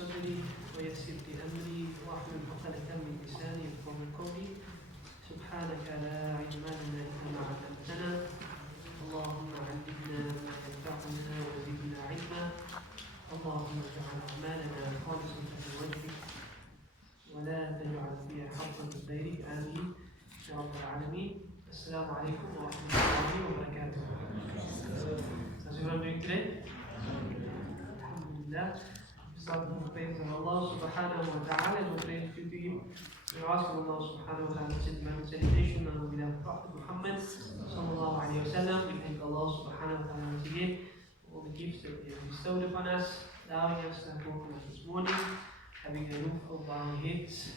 صدري ويسر لي أمري واحلل عقدة من لساني يفقهوا قولي سبحانك لا علم لنا إلا ما علمتنا اللهم علمنا ما ينفعنا وزدنا علما اللهم اجعل أعمالنا خالصة لوجهك ولا تجعل فيها حظا لغيرك آمين يا رب العالمين. السلام عليكم ورحمة الله وبركاته. How's everyone doing today? Alhamdulillah. Starting with praise of Allah subhanahu wa ta'ala and we praise to him. We ask Allah subhanahu wa ta'ala to send man salutation on the Prophet Mohamed sallallahu alayhi wa sallam. We thank Allah subhanahu wa ta'ala once again for all the gifts that He has bestowed upon us, allowing us to have woken us this morning, having a roof over our heads,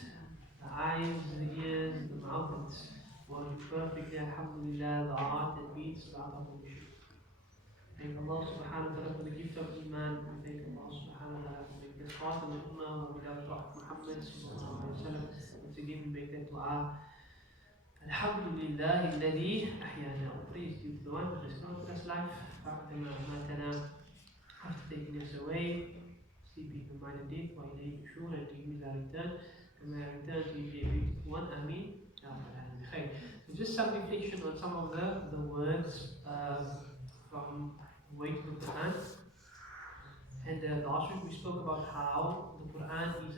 the eyes, the ears, the mouth that's working perfectly, alhamdulillah, the heart that beats throughout our mission. Thank Allah subhanahu wa ta'ala for the gift of Iman. We thank Allah subhanahu wa ta'ala for making us part of the Ummah of Prophet Muhammad sallallahu alayhi wa sallam. Once again we make that dua. Alhamdulillah alladhi ahyana. All praise due to the one who has granted us life. After taking us away, sleeping the mind and death, while ilayhi nushur, and to him is our return. And may our return to be a beautiful one. Ameen. Ya Rabbal Alameen. So just some reflection on some of the words from way to the Quran. And last week we spoke about how the Quran is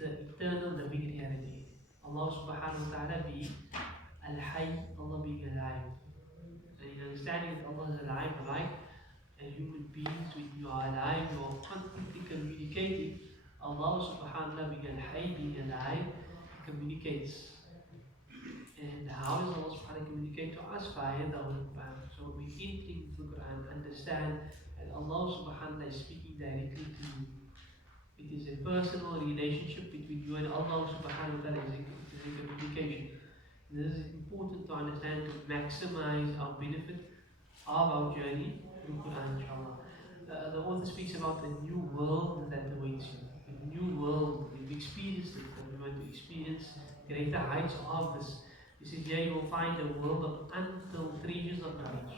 the eternal living reality. Allah subhanahu wa ta'ala being al-hayy, Allah being alive. And in understanding that Allah is alive, right? As human beings, when you are alive, you are constantly communicating. Allah subhanahu wa ta'ala being al-hayy, being alive, communicates. And how does Allah subhanahu wa ta'ala communicate to us? Via the Holy Quran. So we enter into the Quran, understand that Allah subhanahu wa ta'ala is speaking directly to you. It is a personal relationship between you and Allah subhanahu wa ta'ala. It is a communication. This is important to understand to maximize our benefit of our journey through Quran, inshallah. The author speaks about a new world that awaits you. A new world, you've experienced it, and you want to experience greater heights of this. He says here you will find a world of untold treasures of knowledge.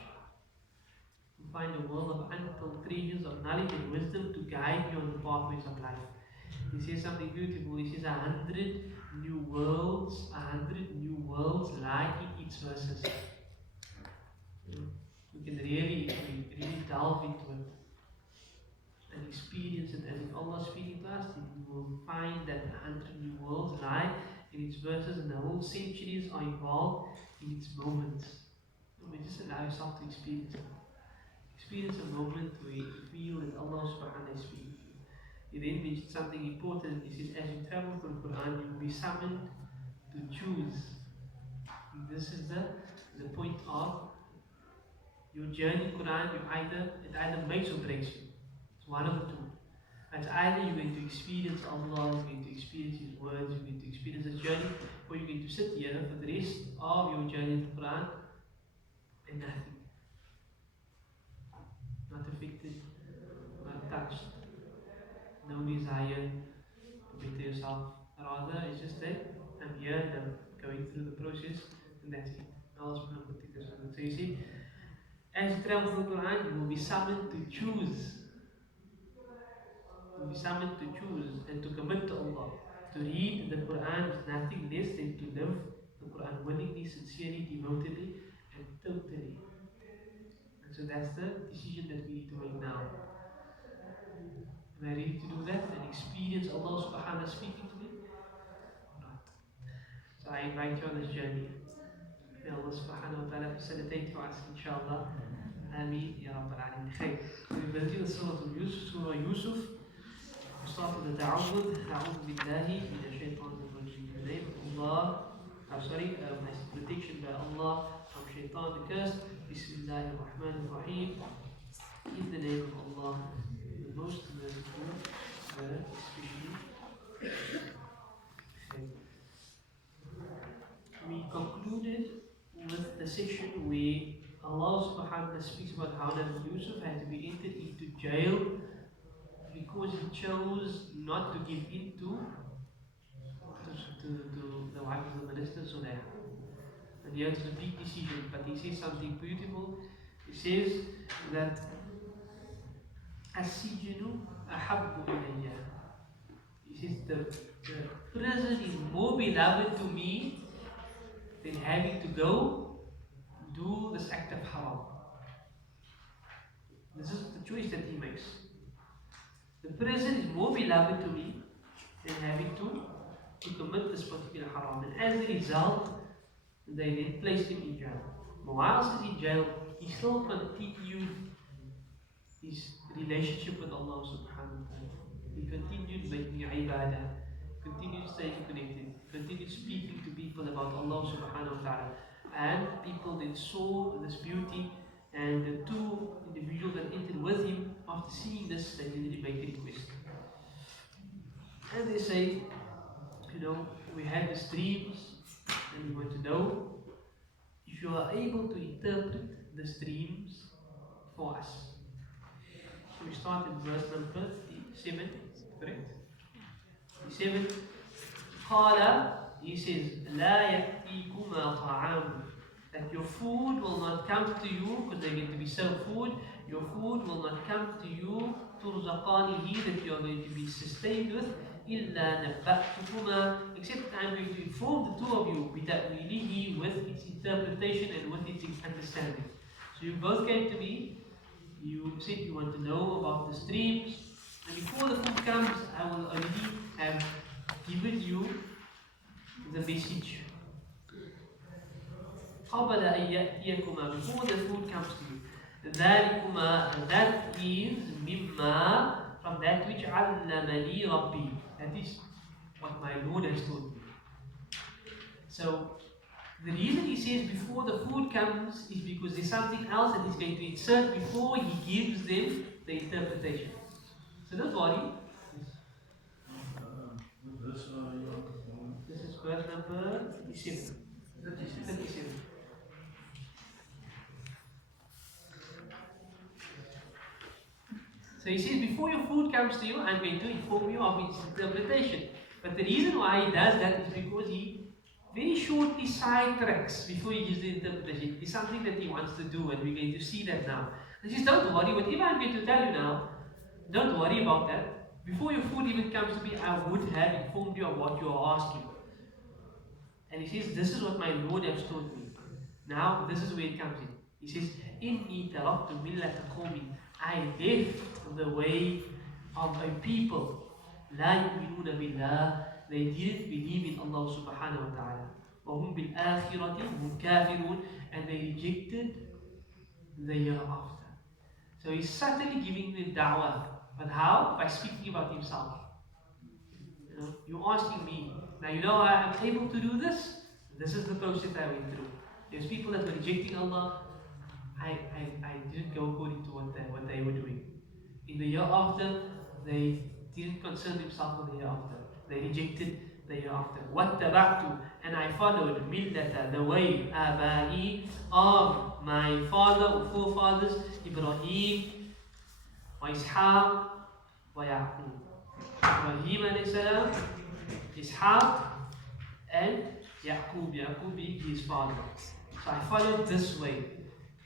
You will find a world of untold treasures of knowledge and wisdom to guide you on the pathways of life. He says something beautiful. He says 100 new worlds lie in its verses. You can really delve into it and experience it as if Allah is speaking to us. You will find that 100 new worlds lie in its verses, and the whole centuries are involved in its moments. We just allow yourself to experience it. Experience a moment where you feel that Allah subhanahu wa ta'ala is speaking to you. He then mentioned something important. He says, as you travel through the Quran, you will be summoned to choose. And this is the point of your journey in Quran. It either makes or breaks you. It's one of the two. It's either you're going to experience Allah, you're going to experience His words, you're going to experience His journey, or you're going to sit here for the rest of your journey in the Quran and nothing. Not affected, not touched, no desire to better yourself. Rather, it's just that I'm here and I'm going through the process and that's it. Allah subhanahu wa ta'ala. So you see, as you travel through the Quran, you will be summoned to choose. You will be summoned to choose and to commit to Allah. To read the Quran is nothing less than to live the Quran willingly, sincerely, devotedly, and totally. So that's the decision that we need to make now. Am I ready to do that and experience Allah subhanahu wa ta'ala speaking to me? Or not? So I invite you on this journey. May Allah subhanahu wa ta'ala facilitate to us, inshallah. Ameen, Ya Rabbal Alameen. We're busy with Surah Yusuf. We start with the ta'awud. A'udhu billahi min ash-shaytan ar-rajim. In the name of Allah. Protection by Allah from shaitan the curse. Bismillahir Rahmanir Rahim. In the name of Allah, the most merciful, especially. We concluded with the section where Allah subhanahu wa ta'ala speaks about how Nabi Yusuf had to be entered into jail because he chose not to give in to the wife of the minister, Surah. And here it's a big decision, but he says something beautiful. He says that السجن أحب إلي. He says the prison is more beloved to me than having to go do this act of haram. This is the choice that he makes. The prison is more beloved to me than having to commit this particular haram. And as a result, they then placed him in jail. But whilst he's in jail, he still continued his relationship with Allah subhanahu wa ta'ala. He continued making ibadah, continued staying connected, continued speaking to people about Allah subhanahu wa ta'ala. And people then saw this beauty, and the two individuals that entered with him, after seeing this, they didn't make a request. And they say, we had these dreams, and we want to know if you are able to interpret these dreams for us. So we start in verse number 37, correct? 37. قال, he says, لا يأتيكما طعام, that your food will not come to you, because they're going to be served food. Your food will not come to you, ترزقانه, that you are going to be sustained with, إلا نبأتكما, except I'm going to inform the two of you بتأويله, with its interpretation and with its understanding. So you both came to me. You said you want to know about the streams, and before the food comes, I will already have given you the message. قبل أن يأتيكما, before the food comes to you. ذلكما, that is مما, from that which علمني ربي, that is what my Lord has told me. So the reason he says before the food comes is because there's something else that he's going to insert before he gives them the interpretation. So don't worry. This is verse number 37. 37. So he says, before your food comes to you, I'm going to inform you of its interpretation. But the reason why he does that is because he very shortly sidetracks before he gives the interpretation. It's something that he wants to do, and we're going to see that now. He says, don't worry, whatever I'm going to tell you now, don't worry about that. Before your food even comes to me, I would have informed you of what you are asking. And he says, this is what my Lord has told me. Now, this is where it comes in. He says, إِنِّي تَرَكْتُ مِلَّةَ قَوْمٍ, I left the way of a people. لَا يُؤْمِنُونَ بِاللَّهِ, they didn't believe in Allah subhanahu wa ta'ala. وَهُمْ بِالْآخِرَةِ هُمْ كَافِرُونَ, and they rejected the hereafter. So he's subtly giving them da'wah. But how? By speaking about himself. You're asking me. Now you know I am able to do this? This is the process I went through. There's people that were rejecting Allah. I didn't go according to what they were doing. In the year after, they didn't concern themselves with the year after. They rejected the year after. وَاتَّبَعْتُ, and I followed مِلَّةَ, the way, آبَائِي, of my father or forefathers, Ibrahim, وإسحاق, ويعقوب. Ibrahim alayhi salam, Ishaq, and Yaqub. Yaqub being his father. So I followed this way.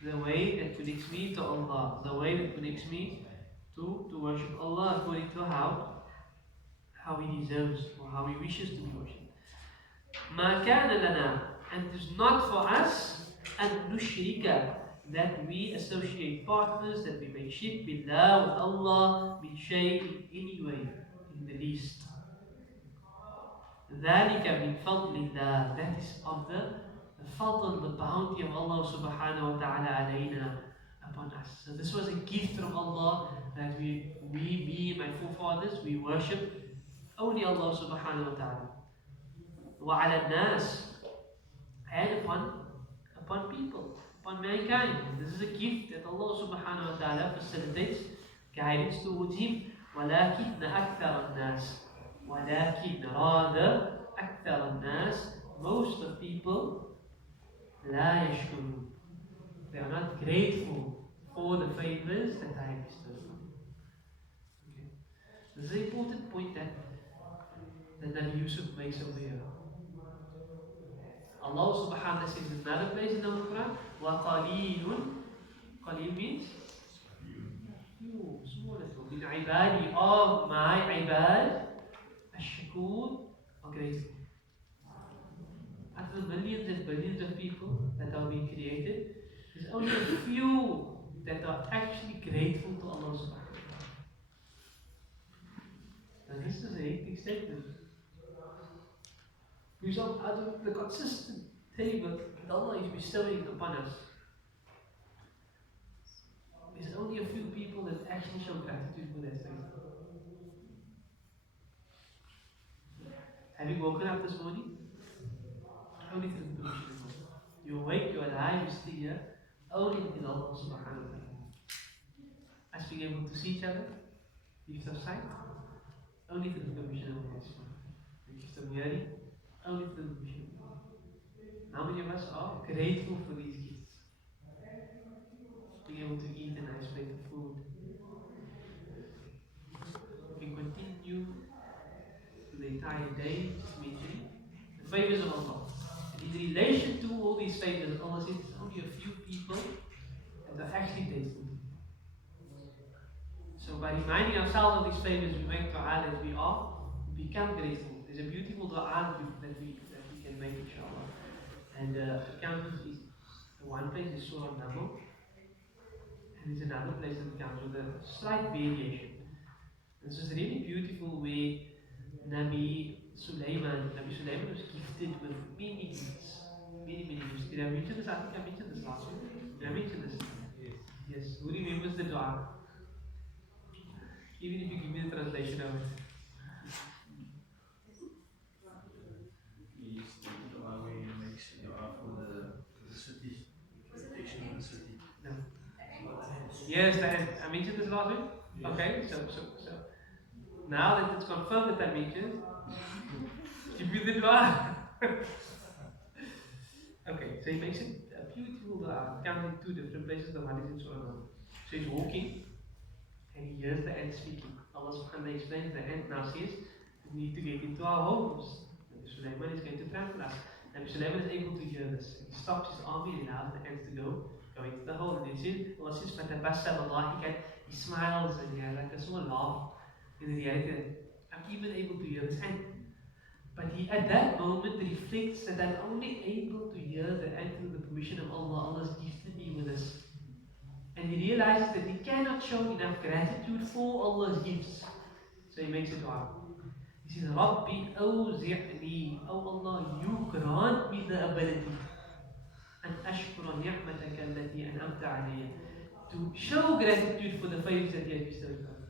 The way that connects me to Allah. The way that connects me to worship Allah according to how he deserves or how he wishes to be worshipped. مَا كَانَ لَنَا, and it is not for us أَن نُشْرِكَ, that we associate partners, that we make shirk billah, with Allah, min shay, in any way, in the least. ذَلِكَ مِنْ فَضْلِ اللَّهِ, that is of the fadl, the bounty of Allah subhanahu wa ta'ala alayna, upon us. So this was a gift from Allah, that me, my forefathers, we worship only Allah subhanahu wa ta'ala. وَعَلَى النَّاسِ, and upon people, upon mankind. This is a gift that Allah subhanahu wa ta'ala facilitates guidance towards him. وَلَكِنَّ أَكْثَرَ النَّاسِ, وَلَكِنَّ, rather, أَكْثَرَ النَّاسِ, most of people, لَا يَشْكُرُونَ, they are not grateful for the favors that I have bestowed on them. Okay. This is an important point that Nabi Yusuf makes over here. Allah subhanahu wa ta'ala says in another place in the Quran, وَقَلِيلٌ, qaleel means few, small little. min ibadi, of my ibad, ash-shakur, are grateful. Out of the millions and billions of people that are being created, there's only a few that are actually grateful to Allah subhanahu wa ta'ala. Now this is a hectic statement. Because out of the consistent favor that Allah is bestowing upon us, there's only a few people that actually show gratitude for that favor. Have you woken up this morning? Only through the permission of Allah. You're awake, you're alive, you're still here, only because Allah subhanahu wa ta'ala. Us being able to see each other, gifts of sight, only through the permission of Allah subhanahu wa ta'ala. The gifts of hearing, only through the permission of Allah. How many of us are grateful for these gifts? Being able to eat a nice plate of food. We continue through the entire day, just mentioning the favors of Allah. And in relation to all these favors, Allah says there's only a few people that are actually grateful. So by reminding ourselves of these favors, we make dua that we become grateful. There's a beautiful dua that we can make, inshallah. And it comes in the one place is Surah Nahl, and there's another place that comes with a slight variation. This is really beautiful where Nabi Sulaiman was gifted with many gifts. Many gifts. Did I mention this? I think I mentioned this last week. Did I mention this? Yes. Who remembers the dua? Even if you give me the translation of it. Yes, the dua where he makes dua for the city. No. Yes, I mentioned this last week. Yes. Okay, so now that it's confirmed that I mentioned, give me the dua. Okay, so he makes it a beautiful dua. It comes in two different places. The one is in Surah Nahl. So he's walking and he hears the ant speaking. Allah subhanahu wa ta'ala explains the ant now says, we need to get into our homes. Nabi Sulaiman is going to trample us. Nabi Sulaiman is able to hear this. He stops his army and allows the ants to go into the hole. And then Allah says, فَتَبَسَّمَ ضَاحِكًا. He smiles and he has like a small laugh. In the reality, I'm even able to hear this ant. But he at that moment reflects that I'm only able to hear the ant through the permission of Allah. Allah has gifted me with this. And he realizes that he cannot show enough gratitude for Allah's gifts. So he makes a dua. He says, Rabbi awzi'ni, oh Allah, you grant me the ability an ashkura ni'mataka allati an'amta alayya, to show gratitude for the favors that he has bestowed upon me.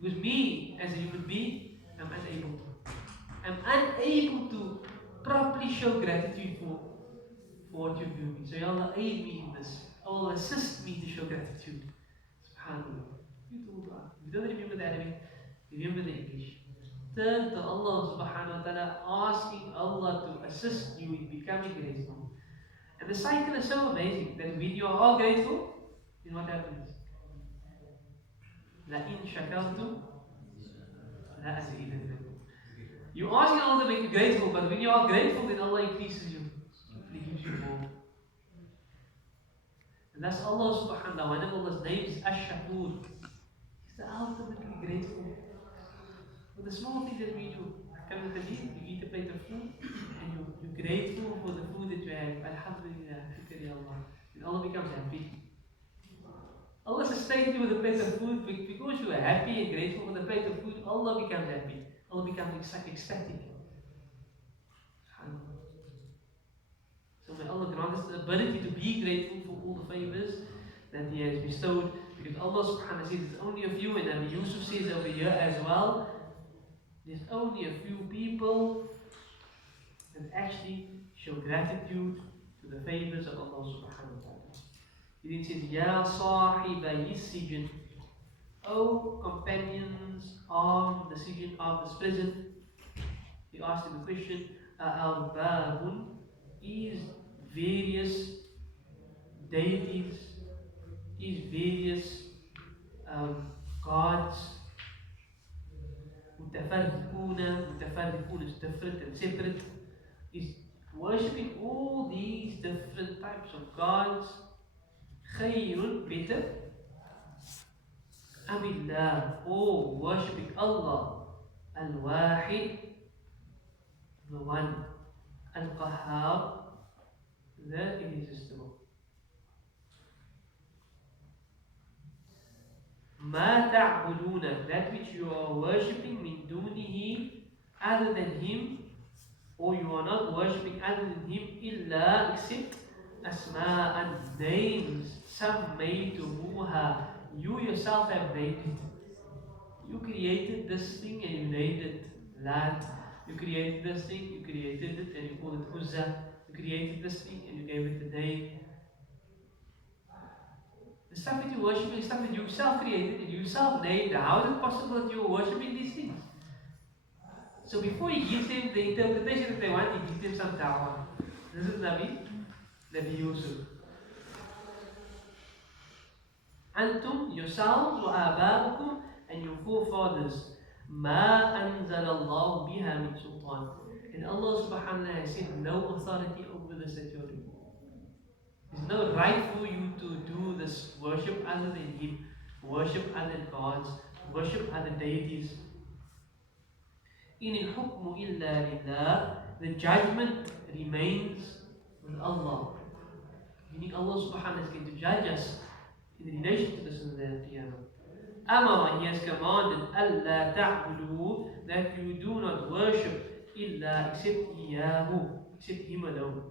Because me, as a human being, I'm unable to. I'm unable to properly show gratitude for what you've given me. So Ya Allah, aid me in this. Allah, assist me to show gratitude. SubhanAllah. Beautiful dua. If you don't remember the Arabic, remember the English. Turn to Allah subhanahu wa ta'ala, asking Allah to assist you in becoming grateful. And the cycle is so amazing that when you are all grateful, then what happens? لَإِن شَكَرْتُمْ لَأَزِيدَنَّكُمْ. You asking Allah to make you grateful, but when you are grateful, then Allah increases you. He gives you more. And that's Allah subhanahu wa ta'ala. One of Allah's names is Ash-Shakur. He's the ultimately grateful. For the small things that we do. Come to the meal, you eat a plate of food, and you're grateful for the food that you have. Alhamdulillah, shukr ya Allah. And Allah becomes happy. Allah sustains you with a plate of food because you are happy and grateful for the plate of food. Allah becomes happy. Allah becomes ecstatic. So may Allah grant us the ability to be grateful for all the favors that He has bestowed. Because Allah subhanahu wa ta'ala says there's only a few, and Nabi Yusuf says over here as well, there's only a few people that actually show gratitude to the favors of Allah subhanahu wa ta'ala. He then says, Ya sahiba yissijin, O companions of the sijin, of this prison. He asked him a question, A'arbabun, is various deities, is various gods, mutafarriquna is different and separate, is worshipping all these different types of gods, khayrun, better, Amillah, or worshipping Allah, Al-Wahid, the one, Al-Qahhar, the irresistible. ما تعبدون, that which you are worshipping من دونه, other than him, or you are not worshipping other than him, إلا except أسماء, names, سميتموها, you yourself have named it. You created this thing and you named it Lat. You created this thing, you created it and you called it Uzza. You created this thing and you gave it the name. The stuff that you worship is stuff that you yourself created and you yourself named. How is it possible that you are worshipping these things? So before he gives them the interpretation that they want, he gives them some dawah. This is Nabi Yusuf. Antum, yourselves, wa ababukum, and your forefathers. Ma anzal Allah biha min sultan. And Allah subhanahu wa ta'ala has said no authority over this that you're doing. There's no right for you to do this worship other than Him, worship other gods, worship other deities. In al-hukmu illa lillah, the judgment remains with Allah. Meaning Allah subhanahu wa ta'ala is going to judge us in relation to this in the Qiyamah. Amara, He has commanded, Allah ta'budu, that you do not worship illa except Iyahu, except Him alone.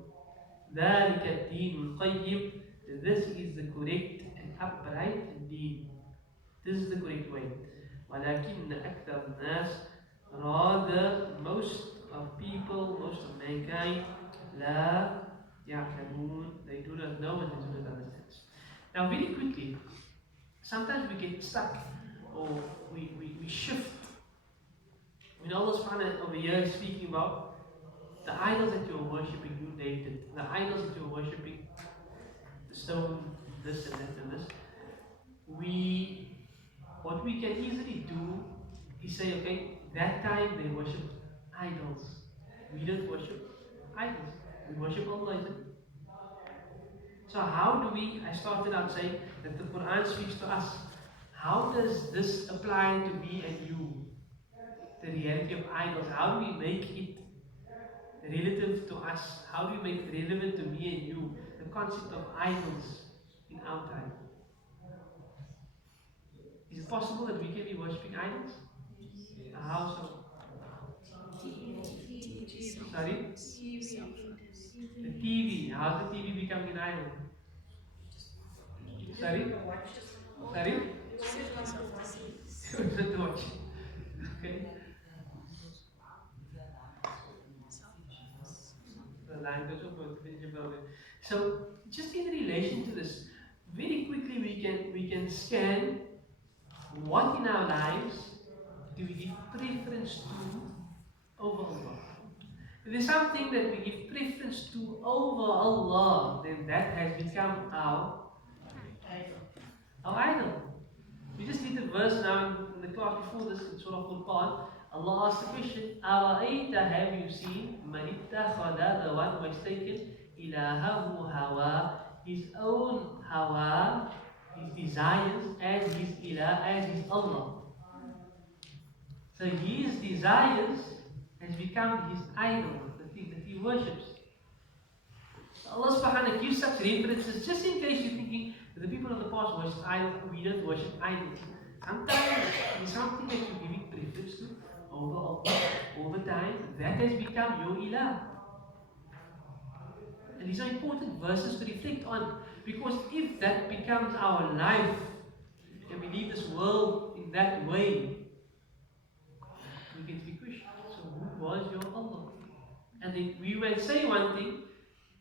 ذلك الدين القيم, this is the correct and upright deen. This is the correct way. ولكن أكثر الناس, rather most of people, most of mankind, لا يعلمون, they do not know and they do not understand. Now very quickly, sometimes we get stuck or we shift. When Allah subhanahu wa ta'ala over here is speaking about the idols that you're worshipping, you named it. The idols that you're worshipping, the stone, this and that and this. What we can easily do is say, okay, that time they worshipped idols. We don't worship idols. We worship Allah, isn't it? So how do we, I started out saying that the Quran speaks to us. How does this apply to me and you? The reality of idols. How do we make it relative to us? How do we make it relevant to me and you? The concept of idols in our time. Is it possible that we can be worshipping idols? How so? Sorry? The TV. How's the TV becoming an idol? Sorry? Sorry? Don't watch. Okay. The language of God. So, just in relation to this, very quickly we can scan what in our lives do we give preference to over Allah. If there's something that we give preference to over Allah, then that has become our idol. We just need the verse now in the class before this in Surah Al-Furqan. Allah asked the question, Awa'ayta, have you seen, man ittakhada, the one who has taken ilahahu hawa, his own hawa, his desires, as his ilah, as his Allah. So his desires has become his idol, the thing that he worships. So Allah subhanahu wa ta'ala gives such references just in case you're thinking that the people of the past worship idols, we don't worship idols. Sometimes it's something that you're giving preference to over time, that has become your ilah. And these are important verses to reflect on, because if that becomes our life and we leave this world in that way, we get to be questioned. So who was your Allah? And then we will say one thing,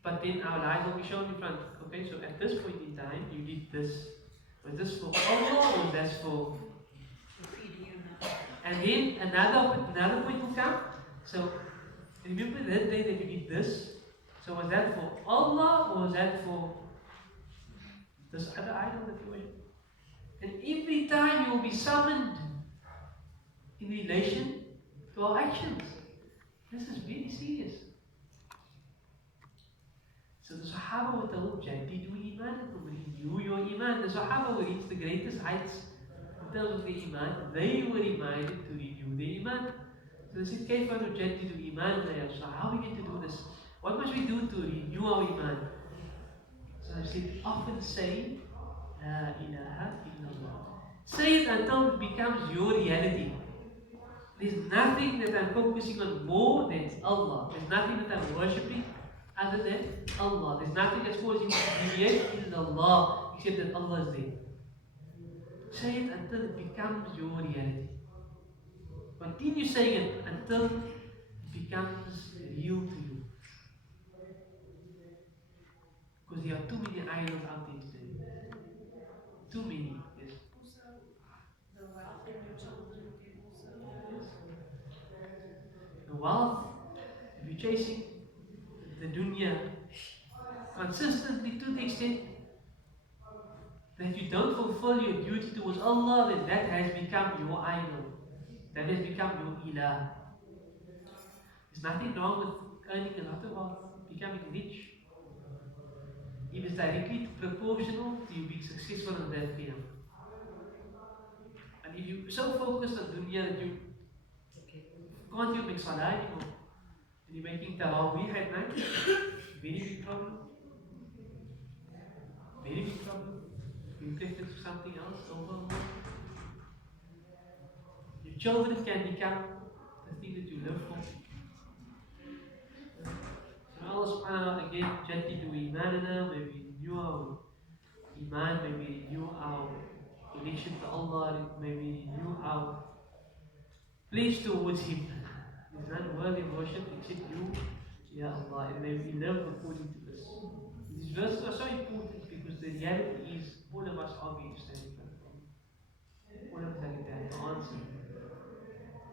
but then our lives will be shown in front. Okay, so at this point in time, you did this. Was this for Allah or was that for? And then another point will come. So remember that day that you did this. So was that for Allah or was that for this other idol that you worship? And every time you will be summoned in relation to our actions. This is very serious. So the Sahaba were told, Jadidu imanakum, renew your iman. The Sahaba will reach the greatest heights in terms of the iman, they were reminded to renew the iman. So they said, كيف نجدد إيماننا يا رسول الله? How are we going to do this? What must we do to renew our iman? So they said, often say, La ilaha illallah. Say it until it becomes your reality. There's nothing that I'm focusing on more than Allah. There's nothing that I'm worshipping other than Allah. There's nothing that's causing me to deviate in Allah except that Allah is there. Say it until it becomes your reality. Continue saying it until it becomes real to you. Because there are too many idols out there today. Too many. Yes. Also, the wealth and your children can also. Yes. The wealth, if you're chasing the dunya consistently to the extent that you don't fulfill your duty towards Allah, then that has become your idol. That has become your ilah. There's nothing wrong with earning a lot of wealth, becoming rich. It is directly proportional to you being successful in that field. And if you're so focused on dunya that you can't even make salah anymore, and you're making tarawih at night, very big problem. Very big problem. You prefer something else over. Your children can become the thing that you live for. So Allah subhanahu wa ta'ala again gently to imanana, maybe renew our iman, maybe renew our connection to Allah, maybe renew our place towards Him. There's none worthy of worship except you, Ya Allah, and may we live according to this. These verses are so important because the reality is all of us are going to stand in front of Allah. All of us are going to have to answer.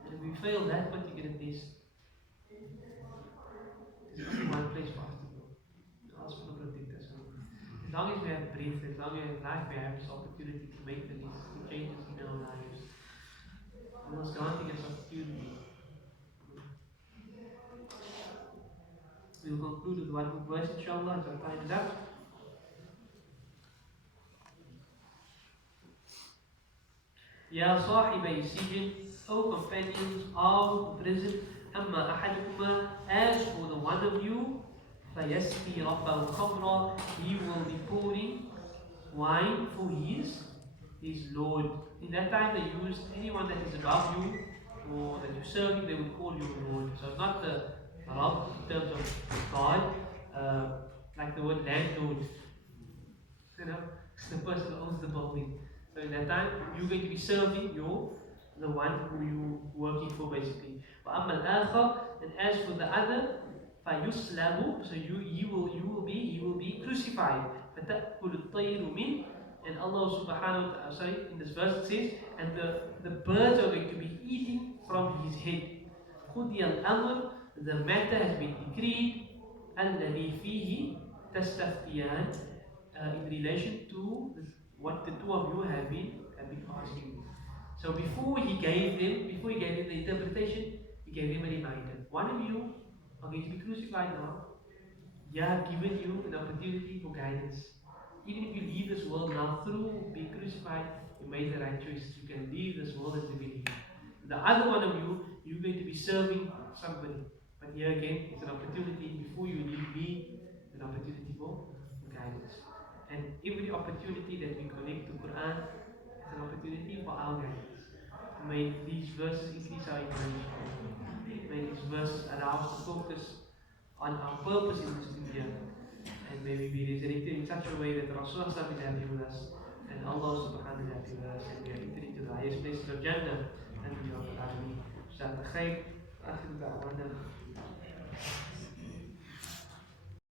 And if we fail that particular test, there's only one place for us to go. Ask for the protect us. As long as we have breath, as long as we have life, we have this opportunity to make the necessary changes in our lives. Allah is granting us opportunity. We will conclude with one more verse, inshallah, as our time is up. يا صاحبي السجن, O companions of the prison, أما أحدكما, as for the one of you, فيسقي ربه خمرا, he will be pouring wine for his Lord. In that time they used anyone that is above you or that you're serving, they would call you Lord. So it's not the Rabb in terms of God, like the word landlord. You know, it's the person who owns the building. So in that time, you're going to be serving the one who you're working for, basically. وَأَمَّا الْآخَرِ, and as for the other, فَيُسْلَمُ, so he will be crucified. فَتَأْكُلُ الطَّيْرُ مِنْ, and Allah subhanahu wa ta'ala, sorry, in this verse it says, and the birds are going to be eating from his head. قُضِيَ الْأَمْرُ, the matter has been decreed, الَّذِي فِيهِ تَسْتَفْتِيَانِ, in relation to what the two of you have been asking. So before he gave them the interpretation, he gave them a reminder. One of you are going to be crucified now. I have given you an opportunity for guidance. Even if you leave this world now through being crucified, you made the right choice. You can leave this world as a believer. The other one of you, you're going to be serving somebody. But here again, it's an opportunity. Before you leave me, an opportunity for guidance. And every opportunity that we connect to Quran is an opportunity for our guidance. May these verses increase our imagination. May these verses allow us to focus on our purpose in this dunya. And may we be resurrected in such a way that Rasulullah is happy with us, and Allah subhanahu wa ta'ala is happy with us, and we are entered into the highest places of Jannah. And we are the Alameen. Jazak khair. Akhir da'wana.